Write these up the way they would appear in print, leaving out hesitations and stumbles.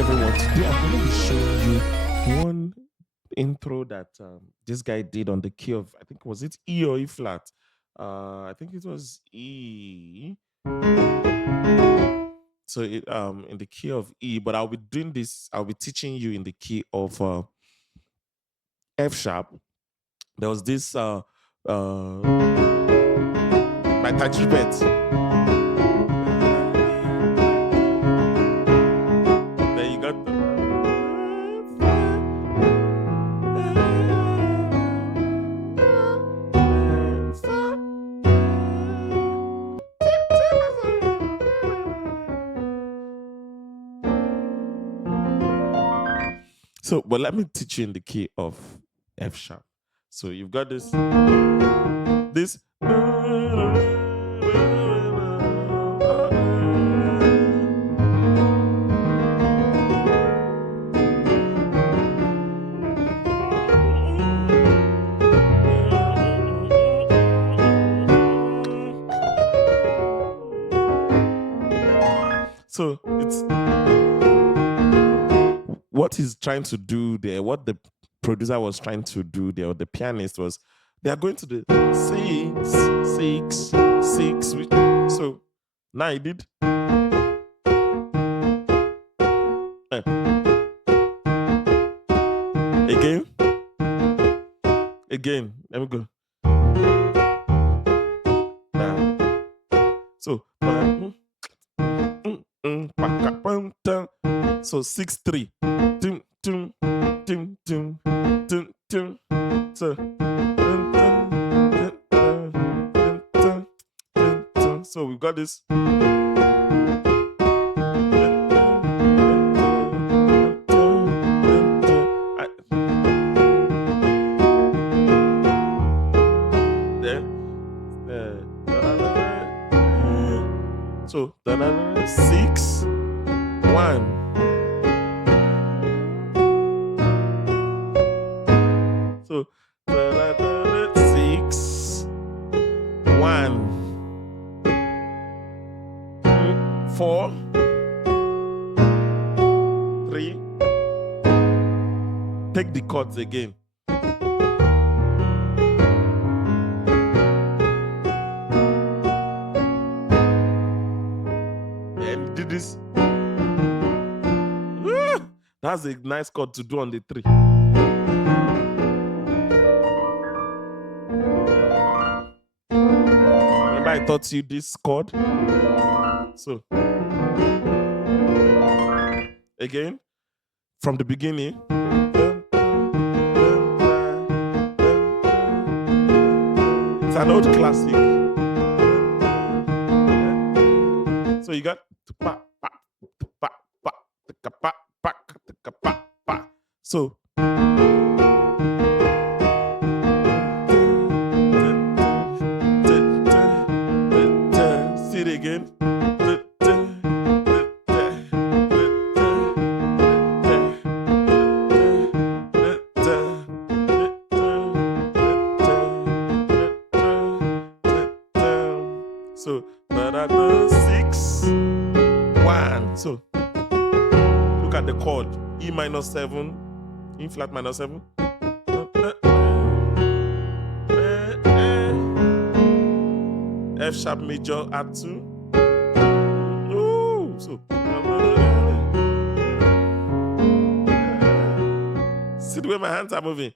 everyone. Today I'm going to be showing you one intro that this guy did on the key of, I think, was it E or E flat? I think it was E. So in the key of E, but I'll be doing this. I'll be teaching you in the key of F sharp. There was this by TYE Tribett. Then you got the so, but let me teach you in the key of F sharp. So you've got this. So it's what he's trying to do there, what the producer was trying to do there, or the pianist was, they are going to the 6, 6, 6. So now he did. Again. Let me go. So so 6 3. So we've got this. So 6 1. So 6 1 4 3. Take the chords again. And did this. That's a nice chord to do on the 3. Remember I taught you this chord? So again, from the beginning. It's an old classic. So you got so see it again. So 6 1. So look at the chord. E minor 7, E flat minor 7. F sharp major add 2. Ooh, so see the way my hands are moving.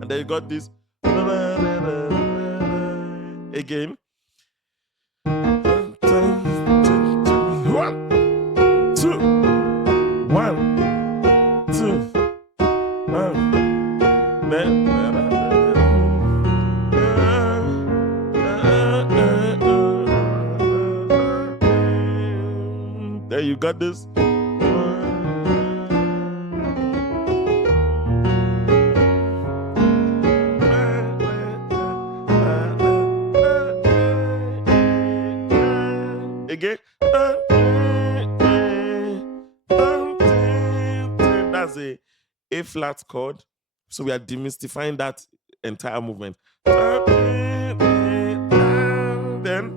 And then you got this again. 1 2 1 2 1. There you got this. Again. That's a A flat chord. So we are demystifying that entire movement. Then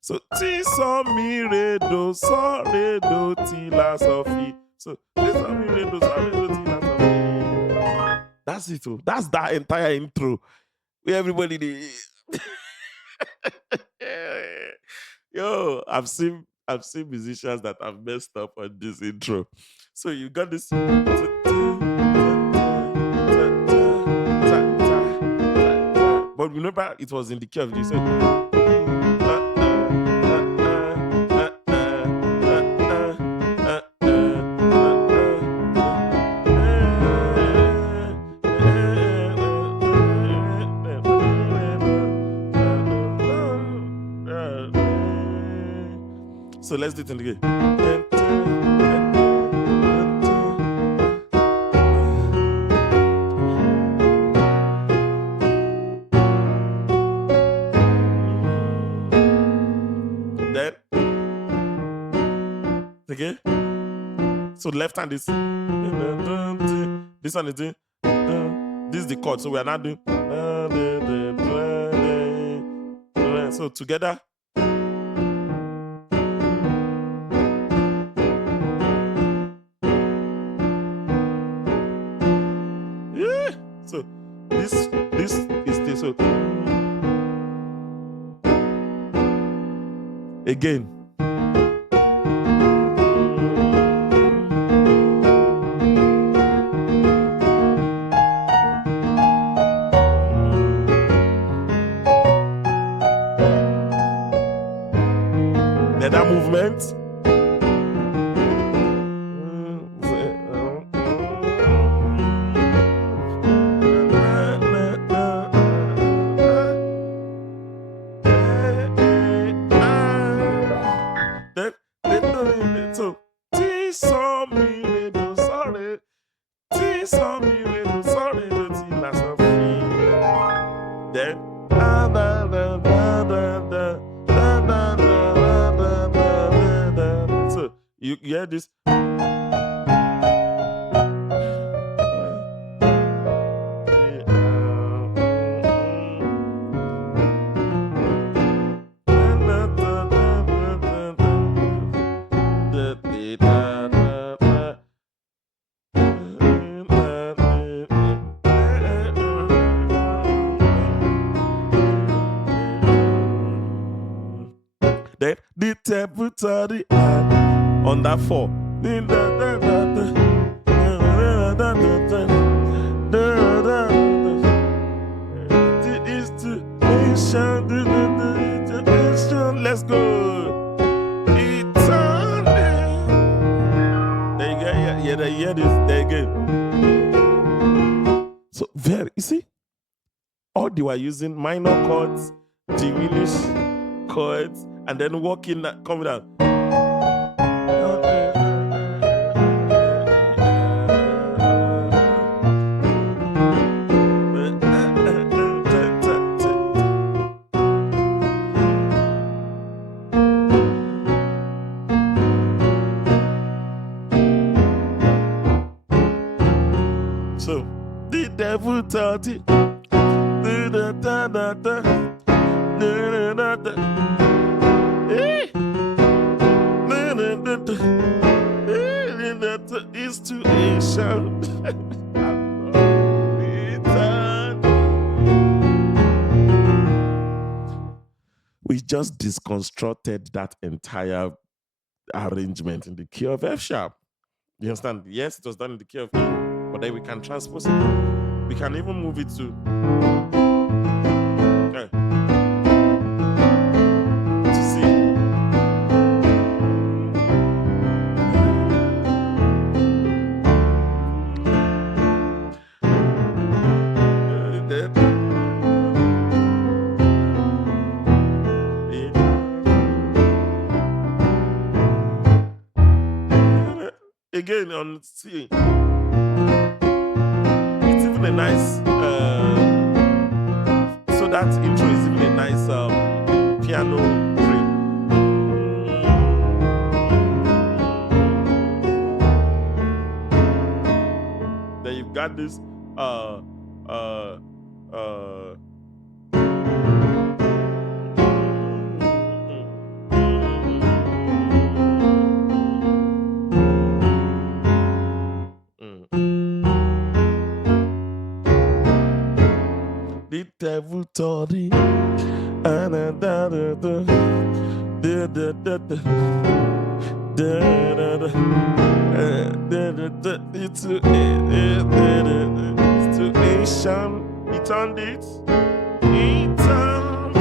so ti so mi re do so re do ti la so fi. So ti so mi re do so re do ti la so fi. That's it. Oh. That's that entire intro. Where everybody Yo, I've seen musicians that have messed up on this intro. So you got this. But remember, it was in the key of G. So, so let's do it in the game. Then, okay. So left hand is this one is doing this is the chord. So we are now doing so together. So this is this. So again. Then that movement. So ti so mi re do sorry, ti so mi re do sorry do ti la so fi. Then so you hear this. Then the temporary on that 4. Let's go. There you go. Yeah, there you this. There you go. So very, you see, all they were using minor chords, diminished chords, and then walking that coming out. So the devil taught it. Is to a shout. We just disconstructed that entire arrangement in the key of F sharp. You understand? Yes, it was done in the key of E, but then we can transpose it. We can even move it to C. Again on C. It's even a nice so that intro is even a nice piano Then you've got this uh the devil told him it's too Asian. He turned it. He turned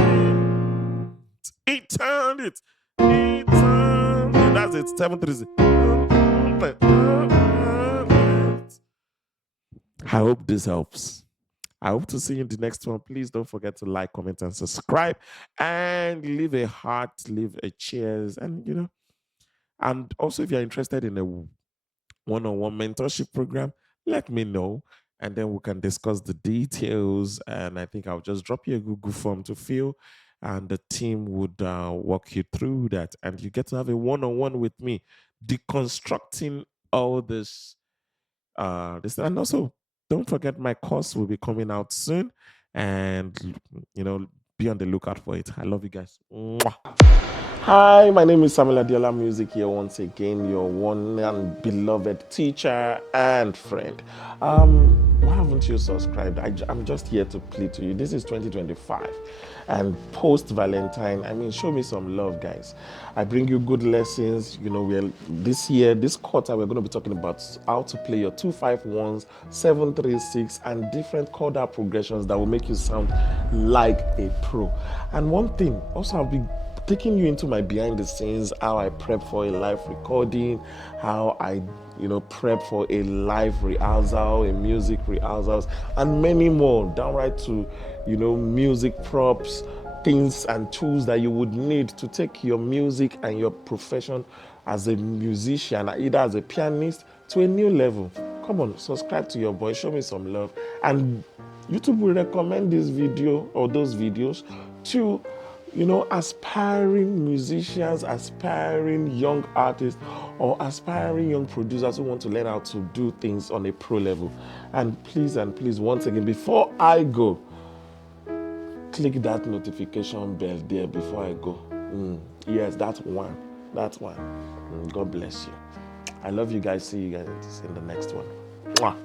it. That's it. 7-3. I hope this helps. I hope to see you in the next one. Please don't forget to like, comment, and subscribe. And leave a heart, leave a cheers. And and also if you're interested in a one-on-one mentorship program, let me know. And then we can discuss the details. And I think I'll just drop you a Google form to fill. And the team would walk you through that. And you get to have a one-on-one with me, deconstructing all this. And also don't forget my course will be coming out soon, and be on the lookout for it. I love you guys. Mwah. Hi, my name is Samuel Adiola Music here once again, your one and beloved teacher and friend. Why haven't you subscribed? I'm just here to plead to you. This is 2025 and post Valentine. I mean, show me some love, guys. I bring you good lessons. This quarter, we're going to be talking about how to play your 2-5-1s, 7-3-6, and different chordal progressions that will make you sound like a pro. And one thing, also I'll be taking you into my behind the scenes, how I prep for a live recording, how I prep for a live rehearsal, a music rehearsals, and many more, downright to music props, things and tools that you would need to take your music and your profession as a musician, either as a pianist, to a new level. Come on, subscribe to your boy, show me some love, and YouTube will recommend this video or those videos to aspiring musicians, aspiring young artists, or aspiring young producers who want to learn how to do things on a pro level. And please, once again, before I go, click that notification bell there before I go. Yes, that's one. God bless you. I love you guys. See you guys in the next one. Mwah.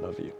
Love you.